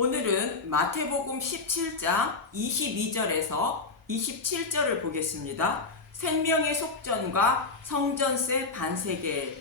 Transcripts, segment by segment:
오늘은 마태복음 17장 22절에서 27절을 보겠습니다. 생명의 속전과 성전세 반세계.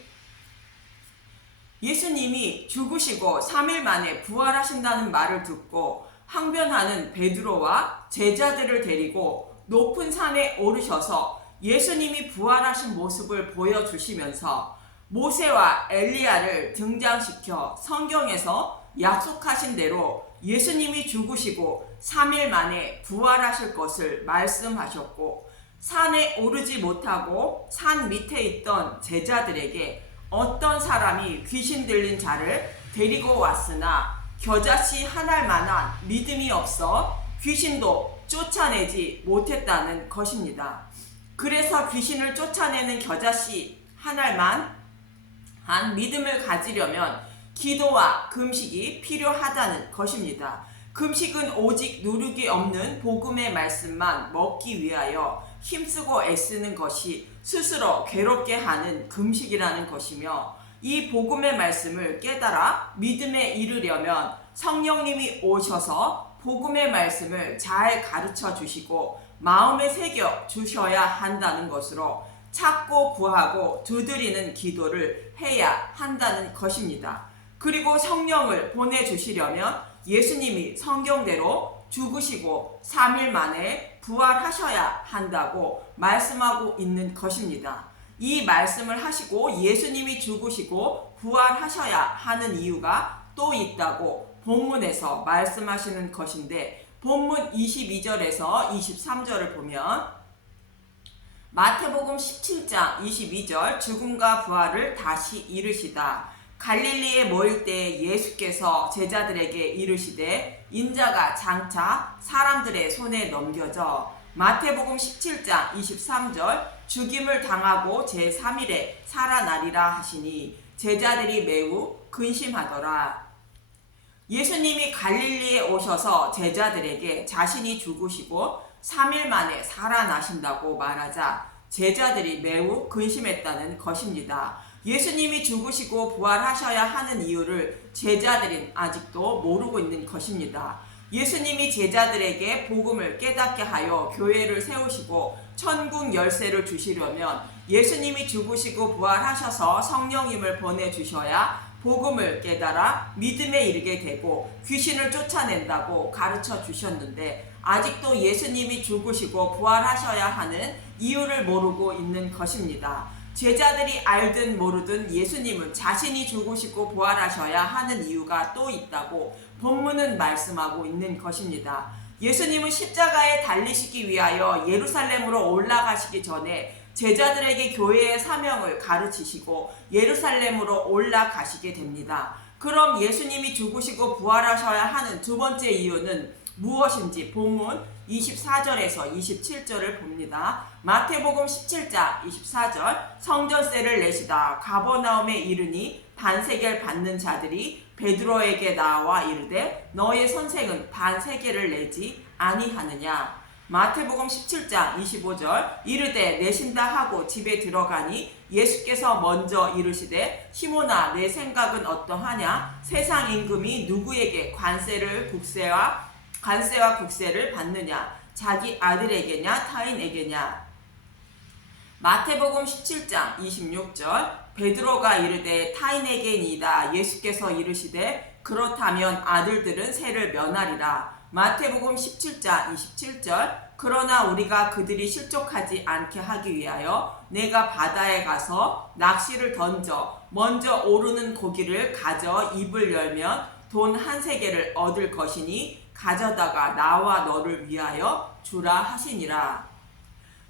예수님이 죽으시고 3일 만에 부활하신다는 말을 듣고 항변하는 베드로와 제자들을 데리고 높은 산에 오르셔서 예수님이 부활하신 모습을 보여주시면서 모세와 엘리야를 등장시켜 성경에서 약속하신 대로 예수님이 죽으시고 3일 만에 부활하실 것을 말씀하셨고, 산에 오르지 못하고 산 밑에 있던 제자들에게 어떤 사람이 귀신 들린 자를 데리고 왔으나 겨자씨 하나할 만한 믿음이 없어 귀신도 쫓아내지 못했다는 것입니다. 그래서 귀신을 쫓아내는 겨자씨 하나만 한 믿음을 가지려면 기도와 금식이 필요하다는 것입니다. 금식은 오직 누룩이 없는 복음의 말씀만 먹기 위하여 힘쓰고 애쓰는 것이 스스로 괴롭게 하는 금식이라는 것이며, 이 복음의 말씀을 깨달아 믿음에 이르려면 성령님이 오셔서 복음의 말씀을 잘 가르쳐 주시고 마음에 새겨 주셔야 한다는 것으로 찾고 구하고 두드리는 기도를 해야 한다는 것입니다. 그리고 성령을 보내주시려면 예수님이 성경대로 죽으시고 3일 만에 부활하셔야 한다고 말씀하고 있는 것입니다. 이 말씀을 하시고 예수님이 죽으시고 부활하셔야 하는 이유가 또 있다고 본문에서 말씀하시는 것인데, 본문 22절에서 23절을 보면 마태복음 17장 22절, 죽음과 부활을 다시 이르시다. 갈릴리에 모일 때 예수께서 제자들에게 이르시되 인자가 장차 사람들의 손에 넘겨져. 마태복음 17장 23절, 죽임을 당하고 제3일에 살아나리라 하시니 제자들이 매우 근심하더라. 예수님이 갈릴리에 오셔서 제자들에게 자신이 죽으시고 3일 만에 살아나신다고 말하자 제자들이 매우 근심했다는 것입니다. 예수님이 죽으시고 부활하셔야 하는 이유를 제자들은 아직도 모르고 있는 것입니다. 예수님이 제자들에게 복음을 깨닫게 하여 교회를 세우시고 천국 열쇠를 주시려면 예수님이 죽으시고 부활하셔서 성령님을 보내주셔야 복음을 깨달아 믿음에 이르게 되고 귀신을 쫓아낸다고 가르쳐 주셨는데, 아직도 예수님이 죽으시고 부활하셔야 하는 이유를 모르고 있는 것입니다. 제자들이 알든 모르든 예수님은 자신이 죽으시고 부활하셔야 하는 이유가 또 있다고 본문은 말씀하고 있는 것입니다. 예수님은 십자가에 달리시기 위하여 예루살렘으로 올라가시기 전에 제자들에게 교회의 사명을 가르치시고 예루살렘으로 올라가시게 됩니다. 그럼 예수님이 죽으시고 부활하셔야 하는 두 번째 이유는 무엇인지 본문 24절에서 27절을 봅니다. 마태복음 17장 24절, 성전세를 내시다 가버나움에 이르니 반세겔 받는 자들이 베드로에게 나와 이르되 너의 선생은 반세겔을 내지 아니하느냐. 마태복음 17장 25절, 이르되 내신다 하고 집에 들어가니 예수께서 먼저 이르시되 시몬아 내 생각은 어떠하냐. 세상 임금이 누구에게 관세와 국세를 받느냐, 자기 아들에게냐 타인에게냐. 마태복음 17장 26절, 베드로가 이르되 타인에게니이다. 예수께서 이르시되 그렇다면 아들들은 세를 면하리라. 마태복음 17장 27절, 그러나 우리가 그들이 실족하지 않게 하기 위하여 내가 바다에 가서 낚시를 던져 먼저 오르는 고기를 가져 입을 열면 돈 한 세겔을 얻을 것이니 가져다가 나와 너를 위하여 주라 하시니라.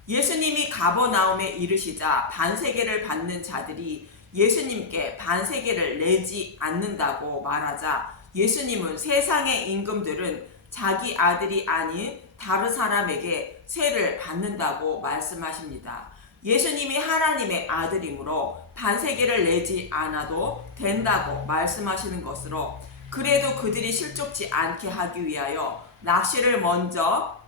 예수님이 가버나움에 이르시자 반세겔을 받는 자들이 예수님께 반세겔을 내지 않는다고 말하자 예수님은 세상의 임금들은 자기 아들이 아닌 다른 사람에게 세를 받는다고 말씀하십니다. 예수님이 하나님의 아들이므로 반세겔을 내지 않아도 된다고 말씀하시는 것으로, 그래도 그들이 실족지 않게 하기 위하여 낚시를 먼저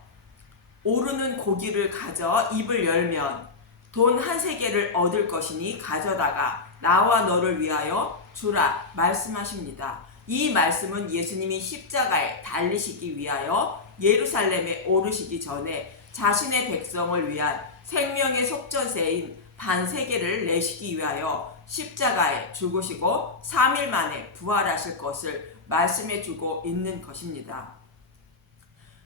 오르는 고기를 가져 입을 열면 돈 한 세겔을 얻을 것이니 가져다가 나와 너를 위하여 주라 말씀하십니다. 이 말씀은 예수님이 십자가에 달리시기 위하여 예루살렘에 오르시기 전에 자신의 백성을 위한 생명의 속전세인 반세계를 내시기 위하여 십자가에 죽으시고 3일 만에 부활하실 것을 말씀해 주고 있는 것입니다.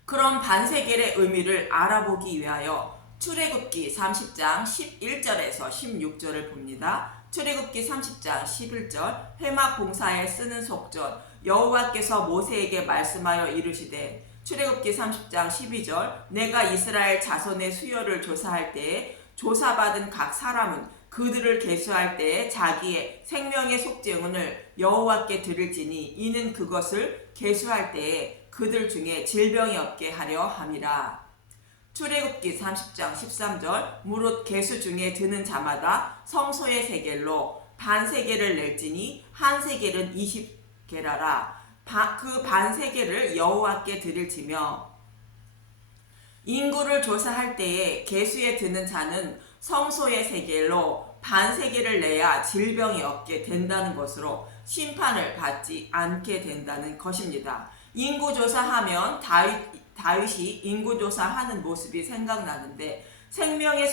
그런 반세겔의 의미를 알아보기 위하여 출애굽기 30장 11절에서 16절을 봅니다. 출애굽기 30장 11절 회막 봉사에 쓰는 속전 여호와께서 모세에게 말씀하여 이르시되 출애굽기 30장 12절 내가 이스라엘 자손의 수요를 조사할 때에 조사받은 각 사람은 그들을 계수할 때에 자기의 생명의 속죄운을 여호와께 드릴지니 이는 그것을 계수할 때에 그들 중에 질병이 없게 하려 함이라. 출애굽기 30장 13절 무릇 계수 중에 드는 자마다 성소의 세겔로 반세겔을 낼지니 한 세겔은 20게라라. 그 반세겔을 여호와께 드릴지며 인구를 조사할 때에 계수에 드는 자는 성소의 세겔로 반세겔을 내야 질병이 없게 된다는 것으로 심판을 받지 않게 된다는 것입니다. 인구조사하면 다윗이 인구조사하는 모습이 생각나는데 생명의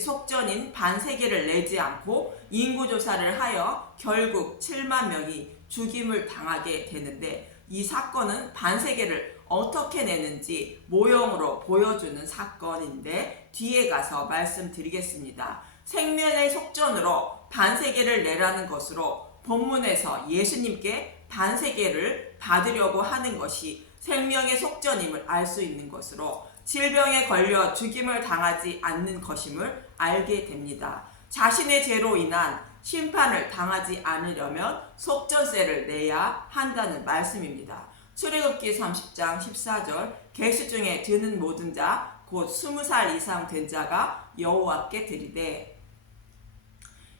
속전인 반세겔을 내지 않고 인구조사를 하여 결국 7만 명이 죽임을 당하게 되는데 이 사건은 반세겔을 어떻게 내는지 모형으로 보여주는 사건인데 뒤에 가서 말씀드리겠습니다. 생명의 속전으로 반세겔을 내라는 것으로 본문에서 예수님께 반세겔을 받으려고 하는 것이 생명의 속전임을 알 수 있는 것으로 질병에 걸려 죽임을 당하지 않는 것임을 알게 됩니다. 자신의 죄로 인한 심판을 당하지 않으려면 속전세를 내야 한다는 말씀입니다. 출애굽기 30장 14절 계수 중에 드는 모든 자 곧 20살 이상 된 자가 여호와께 드리되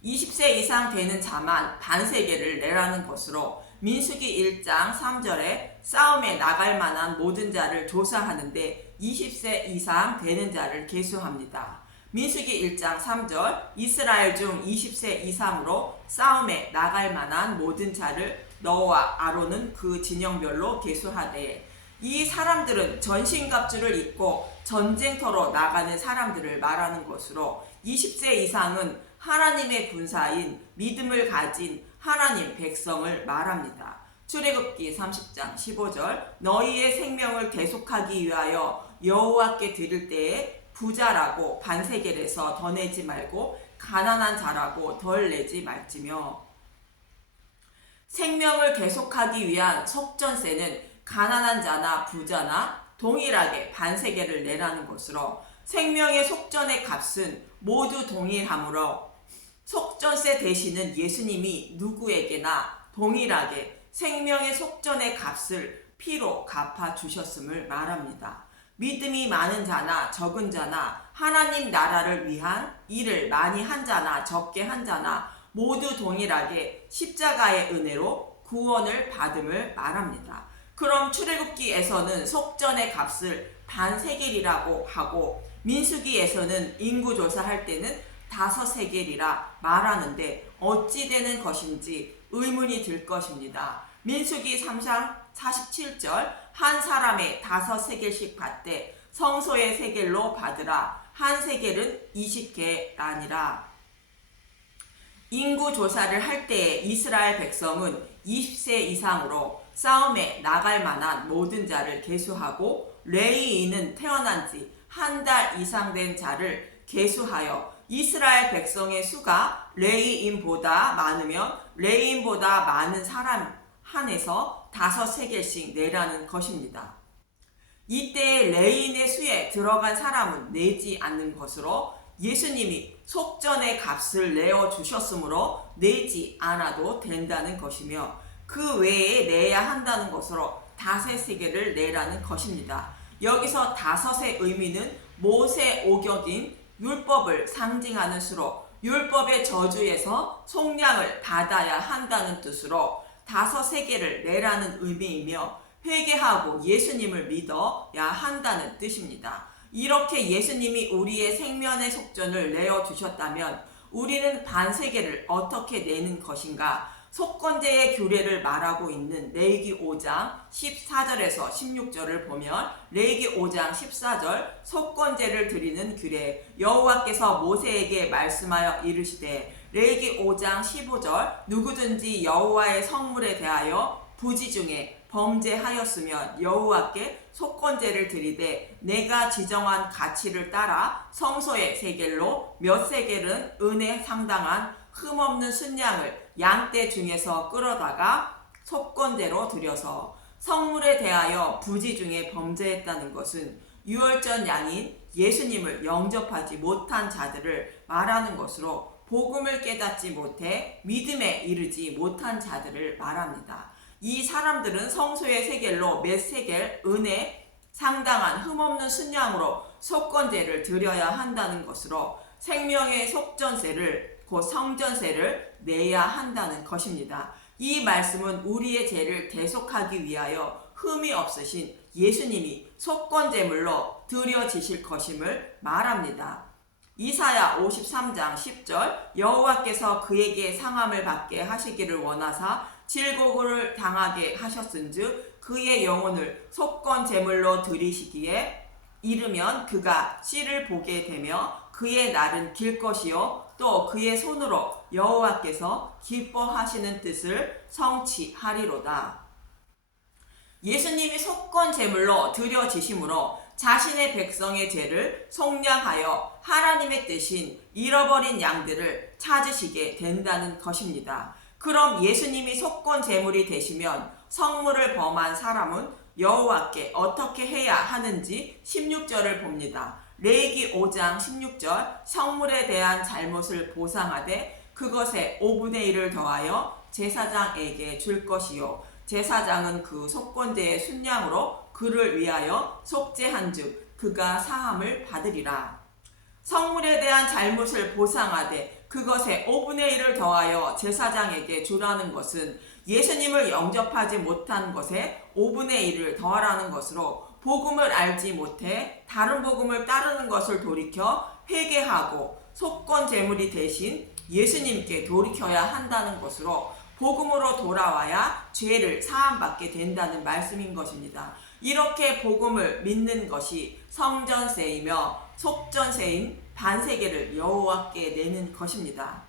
20세 이상 되는 자만 반세겔을 내라는 것으로 민수기 1장 3절에 싸움에 나갈 만한 모든 자를 조사하는데 20세 이상 되는 자를 계수합니다. 민수기 1장 3절 이스라엘 중 20세 이상으로 싸움에 나갈 만한 모든 자를 너와 아론은 그 진영별로 계수하되 이 사람들은 전신갑주를 입고 전쟁터로 나가는 사람들을 말하는 것으로 20세 이상은 하나님의 군사인 믿음을 가진 하나님 백성을 말합니다. 출애굽기 30장 15절 너희의 생명을 계속하기 위하여 여호와께 드릴 때에 부자라고 반세겔에서 더 내지 말고 가난한 자라고 덜 내지 말지며 생명을 계속하기 위한 속전세는 가난한 자나 부자나 동일하게 반세겔을 내라는 것으로 생명의 속전의 값은 모두 동일하므로 속전세 대신은 예수님이 누구에게나 동일하게 생명의 속전의 값을 피로 갚아주셨음을 말합니다. 믿음이 많은 자나 적은 자나 하나님 나라를 위한 일을 많이 한 자나 적게 한 자나 모두 동일하게 십자가의 은혜로 구원을 받음을 말합니다. 그럼 출애굽기에서는 속전의 값을 반세겔이라고 하고 민수기에서는 인구조사할 때는 5세겔이라 말하는데 어찌 되는 것인지 의문이 들 것입니다. 민수기 3장 47절 한 사람의 5세겔씩 받되 성소의 세겔로 받으라. 한 세겔은 20게라니라. 인구조사를 할 때에 이스라엘 백성은 20세 이상으로 싸움에 나갈 만한 모든 자를 계수하고 레위인은 태어난 지 한 달 이상 된 자를 계수하여 이스라엘 백성의 수가 레위인보다 많으면 레위인보다 많은 사람 한해서 5세겔씩 내라는 것입니다. 이때 레위인의 수에 들어간 사람은 내지 않는 것으로 예수님이 속전의 값을 내어주셨으므로 내지 않아도 된다는 것이며 그 외에 내야 한다는 것으로 5세겔을 내라는 것입니다. 여기서 5의 의미는 모세 오경인 율법을 상징하는 수로 율법의 저주에서 속량을 받아야 한다는 뜻으로 5세겔을 내라는 의미이며 회개하고 예수님을 믿어야 한다는 뜻입니다. 이렇게 예수님이 우리의 생명의 속전을 내어주셨다면 우리는 반세겔을 어떻게 내는 것인가? 속건제의 규례를 말하고 있는 레위기 5장 14절에서 16절을 보면 레위기 5장 14절 속건제를 드리는 규례, 여호와께서 모세에게 말씀하여 이르시되 레위기 5장 15절 누구든지 여호와의 성물에 대하여 부지 중에 범죄하였으면 여호와께 속건제를 드리되 내가 지정한 가치를 따라 성소의 세겔로 몇 세겔은 은에 상당한 흠없는 순양을 양떼 중에서 끌어다가 속건제로 드려서 성물에 대하여 부지 중에 범죄했다는 것은 유월절 양인 예수님을 영접하지 못한 자들을 말하는 것으로 복음을 깨닫지 못해 믿음에 이르지 못한 자들을 말합니다. 이 사람들은 성소의 세겔로 몇 세겔 은에 상당한 흠없는 순양으로 속건제를 드려야 한다는 것으로 생명의 속전세를 곧 성전세를 내야 한다는 것입니다. 이 말씀은 우리의 죄를 대속하기 위하여 흠이 없으신 예수님이 속건제물로 드려지실 것임을 말합니다. 이사야 53장 10절 여호와께서 그에게 상함을 받게 하시기를 원하사 질고를 당하게 하셨은즉 그의 영혼을 속건제물로 드리시기에 이르면 그가 씨를 보게 되며 그의 날은 길 것이요 또 그의 손으로 여호와께서 기뻐하시는 뜻을 성취하리로다. 예수님이 속건제물로 드려지심으로 자신의 백성의 죄를 속량하여 하나님의 뜻인 잃어버린 양들을 찾으시게 된다는 것입니다. 그럼 예수님이 속건제물이 되시면 성물을 범한 사람은 여호와께 어떻게 해야 하는지 16절을 봅니다. 레위기 5장 16절 성물에 대한 잘못을 보상하되 그것의 5분의 1을 더하여 제사장에게 줄 것이요 제사장은 그 속건제의 순양으로 그를 위하여 속죄한즉 그가 사함을 받으리라. 성물에 대한 잘못을 보상하되 그것의 5분의 1을 더하여 제사장에게 주라는 것은 예수님을 영접하지 못한 것에 5분의 1을 더하라는 것으로 복음을 알지 못해 다른 복음을 따르는 것을 돌이켜 회개하고 속건 제물이 대신 예수님께 돌이켜야 한다는 것으로 복음으로 돌아와야 죄를 사함받게 된다는 말씀인 것입니다. 이렇게 복음을 믿는 것이 성전세이며 속전세인 반세계를 여호와께 내는 것입니다.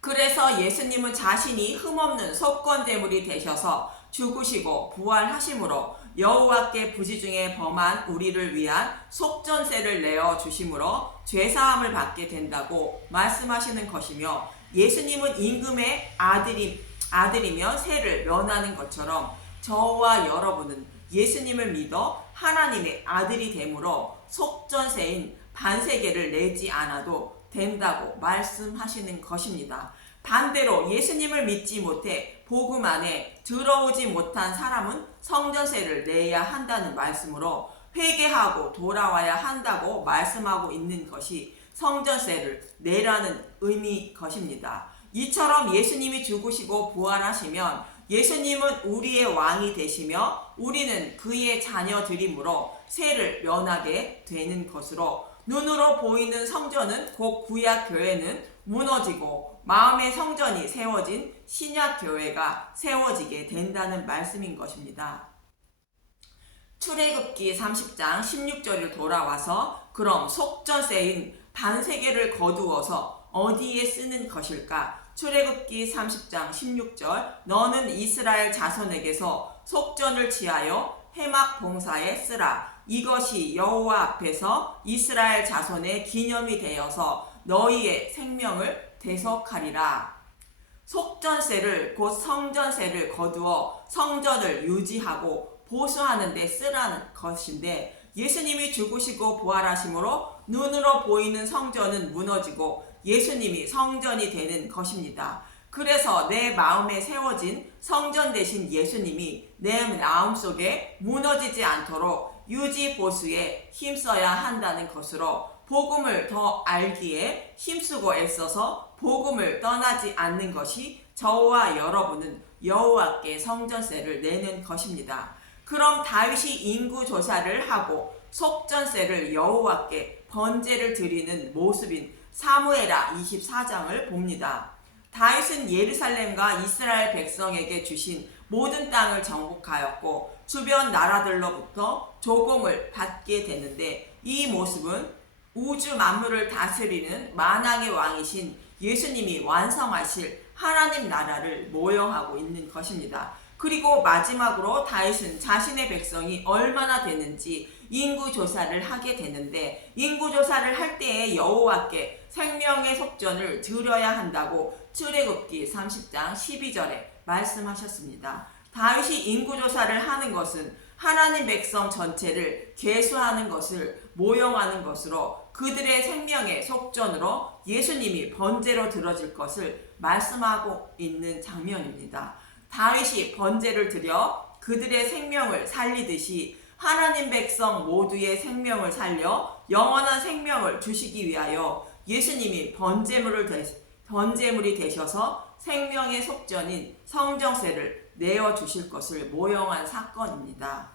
그래서 예수님은 자신이 흠없는 속건제물이 되셔서 죽으시고 부활하심으로 여호와께 부지중에 범한 우리를 위한 속전세를 내어 주심으로 죄사함을 받게 된다고 말씀하시는 것이며 예수님은 임금의 아들이며 세를 면하는 것처럼 저와 여러분은 예수님을 믿어 하나님의 아들이 되므로 속전세인 반세계를 내지 않아도 된다고 말씀하시는 것입니다. 반대로 예수님을 믿지 못해 복음 안에 들어오지 못한 사람은 성전세를 내야 한다는 말씀으로 회개하고 돌아와야 한다고 말씀하고 있는 것이 성전세를 내라는 의미 것입니다. 이처럼 예수님이 죽으시고 부활하시면 예수님은 우리의 왕이 되시며 우리는 그의 자녀들이므로 세를 면하게 되는 것으로 눈으로 보이는 성전은 곧 구약 교회는 무너지고 마음의 성전이 세워진 신약 교회가 세워지게 된다는 말씀인 것입니다. 출애굽기 30장 16절을 돌아와서 그럼 속전세인 반세계를 거두어서 어디에 쓰는 것일까? 출애굽기 30장 16절 너는 이스라엘 자손에게서 속전을 취하여 회막 봉사에 쓰라. 이것이 여호와 앞에서 이스라엘 자손의 기념이 되어서 너희의 생명을 대속하리라. 속전세를 곧 성전세를 거두어 성전을 유지하고 보수하는 데 쓰라는 것인데 예수님이 죽으시고 부활하심으로 눈으로 보이는 성전은 무너지고 예수님이 성전이 되는 것입니다. 그래서 내 마음에 세워진 성전 대신 예수님이 내 마음속에 무너지지 않도록 유지 보수에 힘써야 한다는 것으로 복음을 더 알기에 힘쓰고 애써서 복음을 떠나지 않는 것이 저와 여러분은 여호와께 성전세를 내는 것입니다. 그럼 다윗이 인구조사를 하고 속전세를 여호와께 번제를 드리는 모습인 사무엘하 24장을 봅니다. 다윗은 예루살렘과 이스라엘 백성에게 주신 모든 땅을 정복하였고 주변 나라들로부터 조공을 받게 되는데, 이 모습은 우주 만물을 다스리는 만왕의 왕이신 예수님이 완성하실 하나님 나라를 모형하고 있는 것입니다. 그리고 마지막으로 다윗은 자신의 백성이 얼마나 되는지 인구조사를 하게 되는데, 인구조사를 할 때에 여호와께 생명의 속전을 드려야 한다고 출애굽기 30장 12절에 말씀하셨습니다. 다윗이 인구조사를 하는 것은 하나님 백성 전체를 계수하는 것을 모형하는 것으로, 그들의 생명의 속전으로 예수님이 번제로 드려질 것을 말씀하고 있는 장면입니다. 다윗이 번제를 드려 그들의 생명을 살리듯이 하나님 백성 모두의 생명을 살려 영원한 생명을 주시기 위하여 예수님이 번제물이 되셔서 생명의 속전인 성정세를 내어주실 것을 모형한 사건입니다.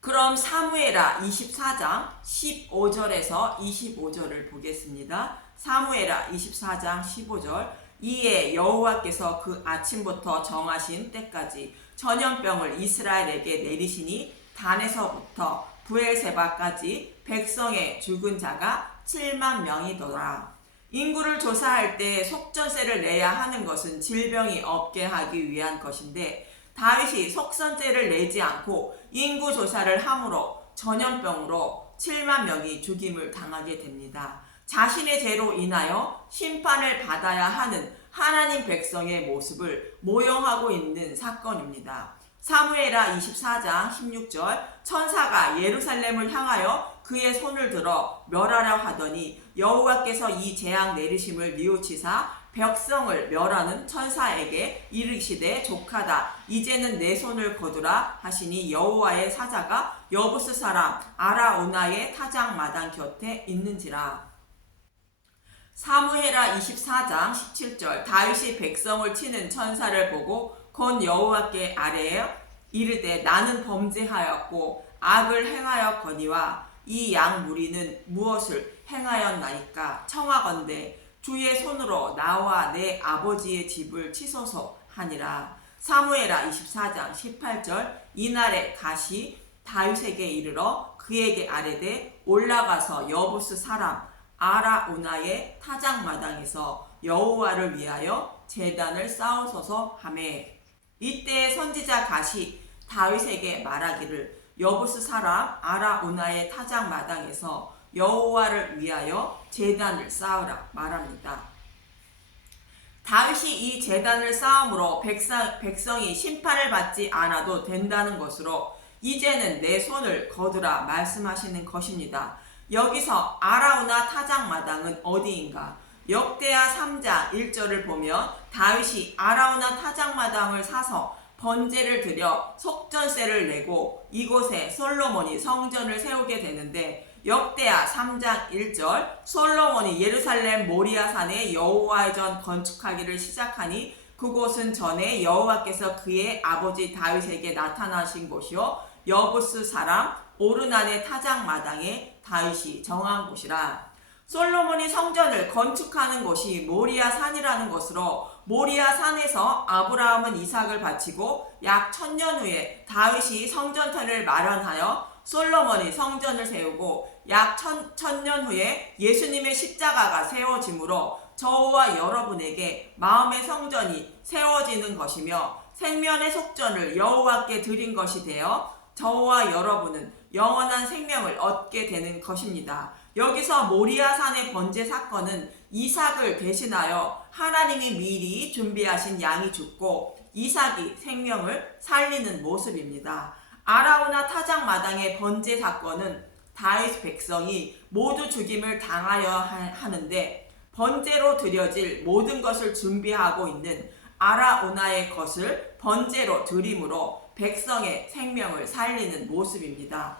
그럼 사무엘하 24장 15절에서 25절을 보겠습니다. 사무엘하 24장 15절. 이에 여호와께서 그 아침부터 정하신 때까지 전염병을 이스라엘에게 내리시니 단에서부터 부엘세바까지 백성의 죽은 자가 7만 명이더라. 인구를 조사할 때 속전세를 내야 하는 것은 질병이 없게 하기 위한 것인데, 다윗이 속전세를 내지 않고 인구 조사를 함으로 전염병으로 7만 명이 죽임을 당하게 됩니다. 자신의 죄로 인하여 심판을 받아야 하는 하나님 백성의 모습을 모형하고 있는 사건입니다. 사무엘하 24장 16절. 천사가 예루살렘을 향하여 그의 손을 들어 멸하려 하더니 여호와께서 이 재앙 내리심을 뉘우치사 백성을 멸하는 천사에게 이르시되 족하다. 이제는 내 손을 거두라 하시니 여호와의 사자가 여부스 사람 아라우나의 타작마당 곁에 있는지라. 사무엘하 24장 17절. 다윗이 백성을 치는 천사를 보고 곧 여호와께 아뢰어 이르되 나는 범죄하였고 악을 행하였거니와 이 양 무리는 무엇을 행하였나이까. 청하건대 주의 손으로 나와 내 아버지의 집을 치소서 하니라. 사무엘하 24장 18절. 이날에 가시 다윗에게 이르러 그에게 아뢰되 올라가서 여부스 사람 아라우나의 타작마당에서 여호와를 위하여 제단을 쌓으소서 하매, 이때 선지자 갓이 다윗에게 말하기를 여부스 사람 아라우나의 타작마당에서 여호와를 위하여 제단을 쌓으라 말합니다. 다윗이 이 제단을 쌓음으로 백성이 심판을 받지 않아도 된다는 것으로 이제는 내 손을 거두라 말씀하시는 것입니다. 여기서 아라우나 타작마당은 어디인가? 역대하 3장 1절을 보면 다윗이 아라우나 타작마당을 사서 번제를 드려 속전세를 내고 이곳에 솔로몬이 성전을 세우게 되는데, 역대하 3장 1절. 솔로몬이 예루살렘 모리아산에 여호와의 전 건축하기를 시작하니 그곳은 전에 여호와께서 그의 아버지 다윗에게 나타나신 곳이요 여부스 사람 오르난의 타작마당에 다윗이 정한 곳이라. 솔로몬이 성전을 건축하는 곳이 모리아산이라는 것으로, 모리아산에서 아브라함은 이삭을 바치고 약 1000년 후에 다윗이 성전터를 마련하여 솔로몬이 성전을 세우고 약 1000년 후에 예수님의 십자가가 세워지므로 저와 여러분에게 마음의 성전이 세워지는 것이며 생명의 속전을 여호와께 드린 것이 되어 저와 여러분은 영원한 생명을 얻게 되는 것입니다. 여기서 모리아산의 번제 사건은 이삭을 대신하여 하나님이 미리 준비하신 양이 죽고 이삭이 생명을 살리는 모습입니다. 아라우나 타작마당의 번제 사건은 다윗 백성이 모두 죽임을 당하여 하는데 번제로 드려질 모든 것을 준비하고 있는 아라우나의 것을 번제로 드림으로 백성의 생명을 살리는 모습입니다.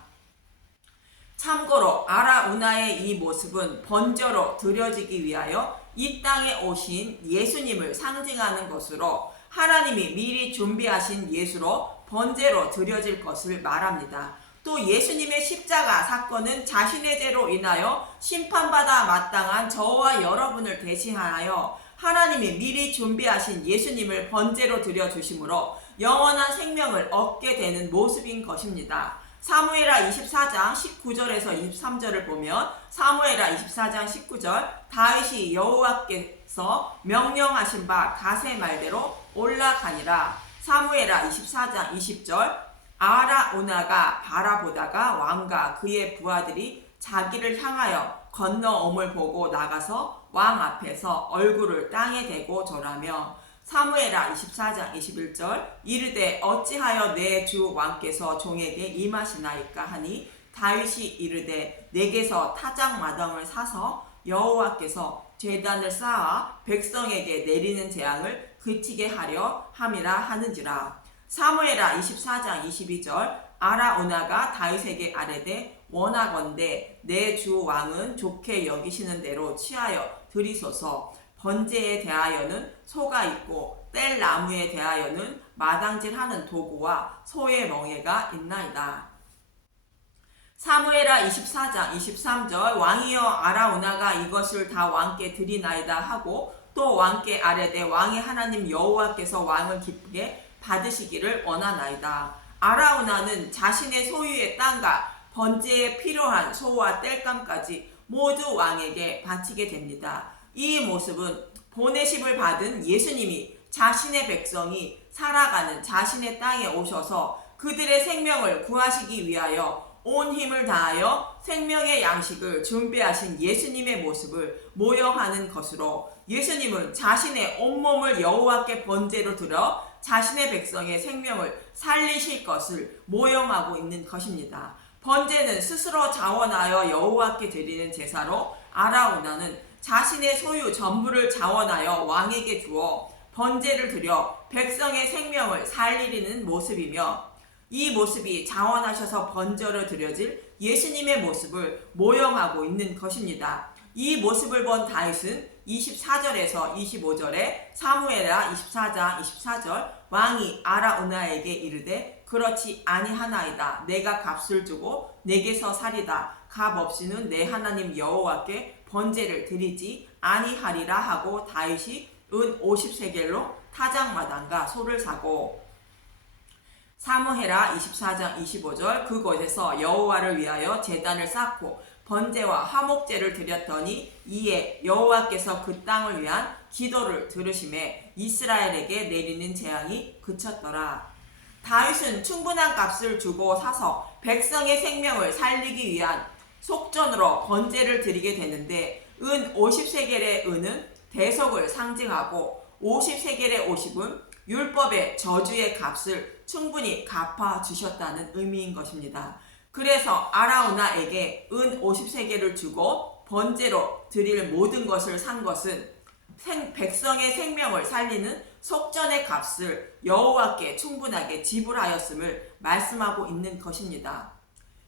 참고로 아라우나의 이 모습은 번제로 드려지기 위하여 이 땅에 오신 예수님을 상징하는 것으로 하나님이 미리 준비하신 예수로 번제로 드려질 것을 말합니다. 또 예수님의 십자가 사건은 자신의 죄로 인하여 심판받아 마땅한 저와 여러분을 대신하여 하나님이 미리 준비하신 예수님을 번제로 드려주심으로 영원한 생명을 얻게 되는 모습인 것입니다. 사무엘하 24장 19절에서 23절을 보면 사무엘하 24장 19절 다윗이 여호와께서 명령하신 바 갓의 말대로 올라가니라. 사무엘하 24장 20절 아라우나가 바라보다가 왕과 그의 부하들이 자기를 향하여 건너옴을 보고 나가서 왕 앞에서 얼굴을 땅에 대고 절하며 사무엘하 24장 21절 이르되 어찌하여 내 주 왕께서 종에게 임하시나이까 하니 다윗이 이르되 내게서 타작마당을 사서 여호와께서 제단을 쌓아 백성에게 내리는 재앙을 그치게 하려 함이라 하는지라. 사무엘하 24장 22절 아라우나가 다윗에게 아뢰되 원하건대 내 주 왕은 좋게 여기시는 대로 취하여 드리소서. 번제에 대하여는 소가 있고 뗄 나무에 대하여는 마당질하는 도구와 소의 멍에가 있나이다. 사무엘하 24장 23절 왕이여 아라우나가 이것을 다 왕께 드리나이다 하고 또 왕께 아뢰되 왕의 하나님 여호와께서 왕을 기쁘게 받으시기를 원하나이다. 아라우나는 자신의 소유의 땅과 번제에 필요한 소와 땔감까지 모두 왕에게 바치게 됩니다. 이 모습은 보내심을 받은 예수님이 자신의 백성이 살아가는 자신의 땅에 오셔서 그들의 생명을 구하시기 위하여 온 힘을 다하여 생명의 양식을 준비하신 예수님의 모습을 모형하는 것으로 예수님은 자신의 온몸을 여호와께 번제로 드려 자신의 백성의 생명을 살리실 것을 모형하고 있는 것입니다. 번제는 스스로 자원하여 여호와께 드리는 제사로 아라우나는 자신의 소유 전부를 자원하여 왕에게 주어 번제를 드려 백성의 생명을 살리는 모습이며 이 모습이 자원하셔서 번제로 드려질 예수님의 모습을 모형하고 있는 것입니다. 이 모습을 본 다윗은 24절에서 25절에 사무엘하 24장 24절 왕이 아라우나에게 이르되 그렇지 아니하나이다. 내가 값을 주고 내게서 살이다. 값 없이는 내 하나님 여호와께 번제를 드리지 아니하리라 하고 다윗이 은 50세겔로 타작마당과 소를 사고 사무엘하 24장 25절 그곳에서 여호와를 위하여 제단을 쌓고 번제와 화목제를 드렸더니 이에 여호와께서 그 땅을 위한 기도를 들으심에 이스라엘에게 내리는 재앙이 그쳤더라. 다윗은 충분한 값을 주고 사서 백성의 생명을 살리기 위한 속전으로 번제를 드리게 되는데 은 50세겔의 은은 대속을 상징하고 50세겔의 50은 율법의 저주의 값을 충분히 갚아 주셨다는 의미인 것입니다. 그래서 아라우나에게 은 50세겔을 주고 번제로 드릴 모든 것을 산 것은 백성의 생명을 살리는 속전의 값을 여호와께 충분하게 지불하였음을 말씀하고 있는 것입니다.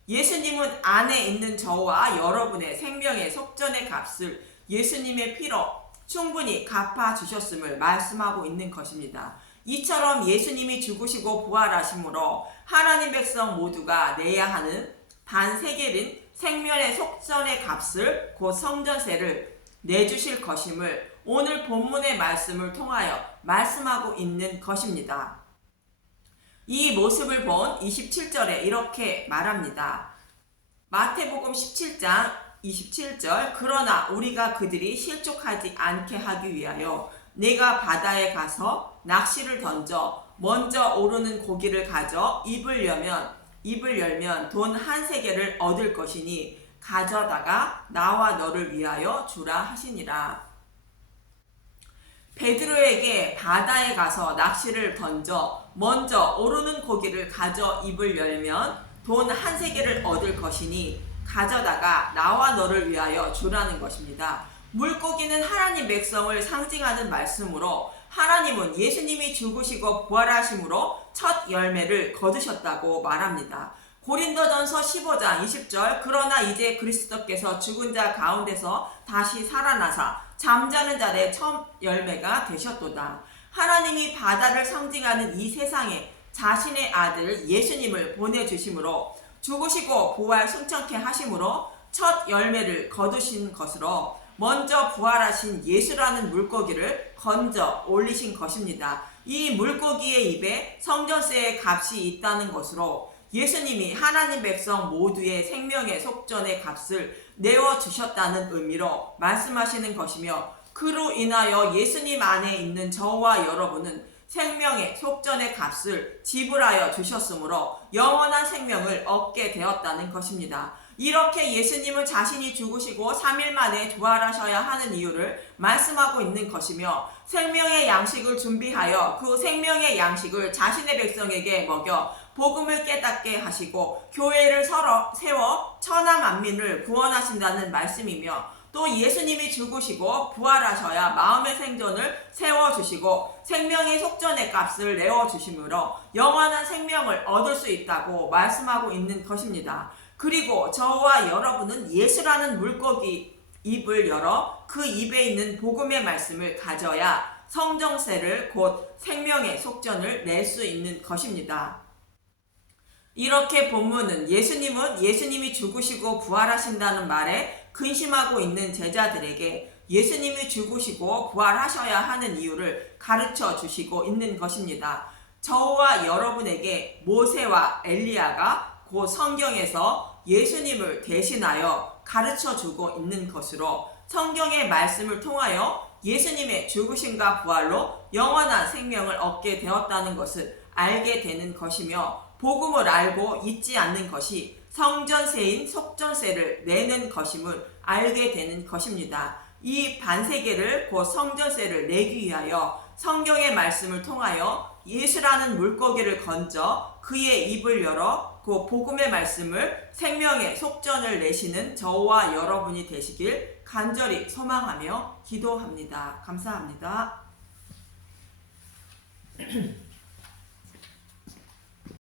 예수님은 안에 있는 저와 여러분의 생명의 속전의 값을 예수님의 피로 충분히 갚아 주셨음을 말씀하고 있는 것입니다. 이처럼 예수님이 죽으시고 부활하심으로 하나님 백성 모두가 내야 하는 반세겔인 생명의 속전의 값을 곧 성전세를 내주실 것임을 오늘 본문의 말씀을 통하여 말씀하고 있는 것입니다. 이 모습을 본 27절에 이렇게 말합니다. 마태복음 17장 27절 그러나 우리가 그들이 실족하지 않게 하기 위하여 내가 바다에 가서 낚시를 던져 먼저 오르는 고기를 가져 입을 열면 돈 한 세겔을 얻을 것이니 가져다가 나와 너를 위하여 주라 하시니라. 베드로에게 바다에 가서 낚시를 던져 먼저 오르는 고기를 가져 입을 열면 돈 한 세겔을 얻을 것이니 가져다가 나와 너를 위하여 주라는 것입니다. 물고기는 하나님 백성을 상징하는 말씀으로 하나님은 예수님이 죽으시고 부활하심으로 첫 열매를 거두셨다고 말합니다. 고린도전서 15장 20절 그러나 이제 그리스도께서 죽은 자 가운데서 다시 살아나사 잠자는 자의 첫 열매가 되셨도다. 하나님이 바다를 상징하는 이 세상에 자신의 아들 예수님을 보내주심으로 죽으시고 부활 승천케 하심으로 첫 열매를 거두신 것으로 먼저 부활하신 예수라는 물고기를 건져 올리신 것입니다. 이 물고기의 입에 성전세의 값이 있다는 것으로 예수님이 하나님 백성 모두의 생명의 속전의 값을 내어주셨다는 의미로 말씀하시는 것이며, 그로 인하여 예수님 안에 있는 저와 여러분은 생명의 속전의 값을 지불하여 주셨으므로 영원한 생명을 얻게 되었다는 것입니다. 이렇게 예수님은 자신이 죽으시고 3일 만에 부활하셔야 하는 이유를 말씀하고 있는 것이며, 생명의 양식을 준비하여 그 생명의 양식을 자신의 백성에게 먹여 복음을 깨닫게 하시고 교회를 세워 천하 만민을 구원하신다는 말씀이며, 또 예수님이 죽으시고 부활하셔야 마음의 생존을 세워주시고 생명의 속전의 값을 내어주심으로 영원한 생명을 얻을 수 있다고 말씀하고 있는 것입니다. 그리고 저와 여러분은 예수라는 물고기 입을 열어 그 입에 있는 복음의 말씀을 가져야 성정세를 곧 생명의 속전을 낼 수 있는 것입니다. 이렇게 본문은 예수님이 죽으시고 부활하신다는 말에 근심하고 있는 제자들에게 예수님이 죽으시고 부활하셔야 하는 이유를 가르쳐 주시고 있는 것입니다. 저와 여러분에게 모세와 엘리야가 곧 성경에서 예수님을 대신하여 가르쳐 주고 있는 것으로, 성경의 말씀을 통하여 예수님의 죽으심과 부활로 영원한 생명을 얻게 되었다는 것을 알게 되는 것이며, 복음을 알고 잊지 않는 것이 성전세인 속전세를 내는 것임을 알게 되는 것입니다. 이 반세계를 곧 성전세를 내기 위하여 성경의 말씀을 통하여 예수라는 물고기를 건져 그의 입을 열어 그 복음의 말씀을 생명의 속전을 내시는 저와 여러분이 되시길 간절히 소망하며 기도합니다. 감사합니다.